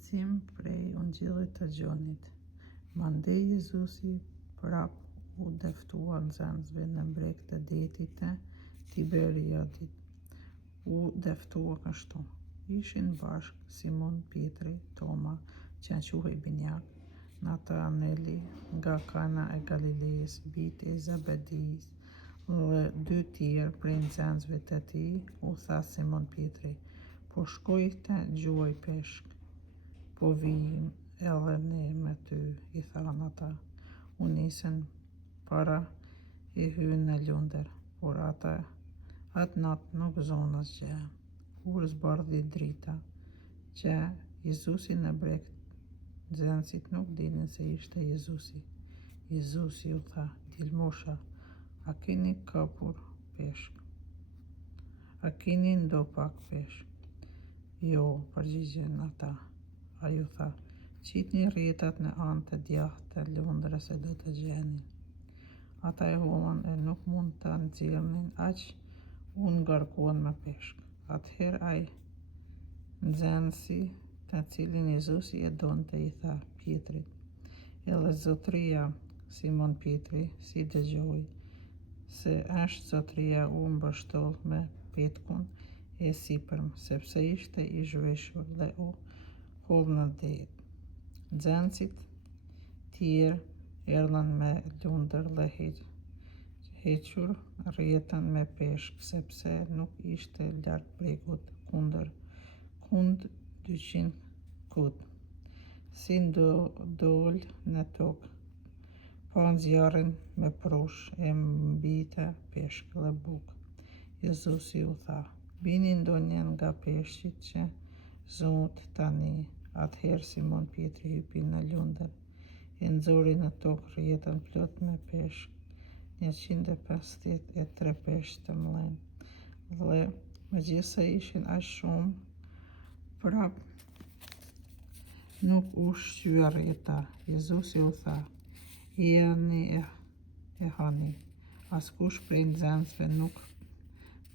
Lexim prej Ungjillit të Gjonit. Mandej Jezusi prap u deftua nxënësve në breg të detit të Tiberiadit. U deftua kështu. Ishin bashkë Simon Pietri, Toma, që quhej Binjak, Nataneli nga Kana e Galilejes, bijtë e Zebedijës, dhe dy tjerë prej nxënësve të tij. U tha Simon Pietri: po shkoj të gjuaj peshk. Po vijmë edhe ne me ty, i thanë ata. U nisën para i hyn në lundër, por atë natë nuk zonë asgjë. Kur zbardhi drita që Jezusi në breg, nxënësit nuk dinin se ishte Jezusi. Jezusi u tha: djelmosha, a keni kapur peshk? A keni ndo pak peshk? Jo, përgjigjen ata. Ai u tha: qitni rrjetat në anë të djathtë të lundrës e do të gjeni. Ata e huan e nuk mund ta nxjerrnin, aq u ngarkuan me peshk. Atëherë ai nxënësi të cilin Jezusi e donte i tha Pietrit: edhe zotëria. Simon Pietri si dëgjoi se është zotëria, u mbështoll me petkun e sipërm, sepse ishte i zhveshur, dhe u hodh në det. Nxënësit tjerë erdhën me lundër dhe hequr rrjetën me peshk, sepse nuk ishte larg bregut, kund 200 kut. Si ndolë në tokë, pa zjarrin me prush e mbite peshk dhe bukë. Jezusi u tha: bini ndonjë nga peshqit që zot tani. Atëherë Simon Pietri hypi në lundër, e nxori në tokë rrjetën plot me peshk, 153 peshq të mëdhenj. Dhe megjithse ishin aq shumë, prap nuk u shqyua rrjeta. Jezusi u tha: jeni e hani. Askush prej nxënësve nuk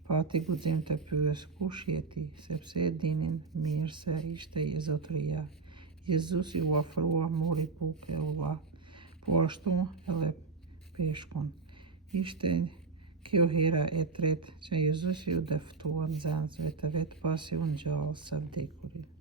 pati guxim të pyes: kush je ti? Sepse e dinin mirë se ishte zotëria. Jezusi u ofrua, mori bukë e u dha, po ashtu edhe peshkun. Ishte kjo hera e tretë që Jezusi u deftua nxënësve të vet pasi u ngjall së vdekurit.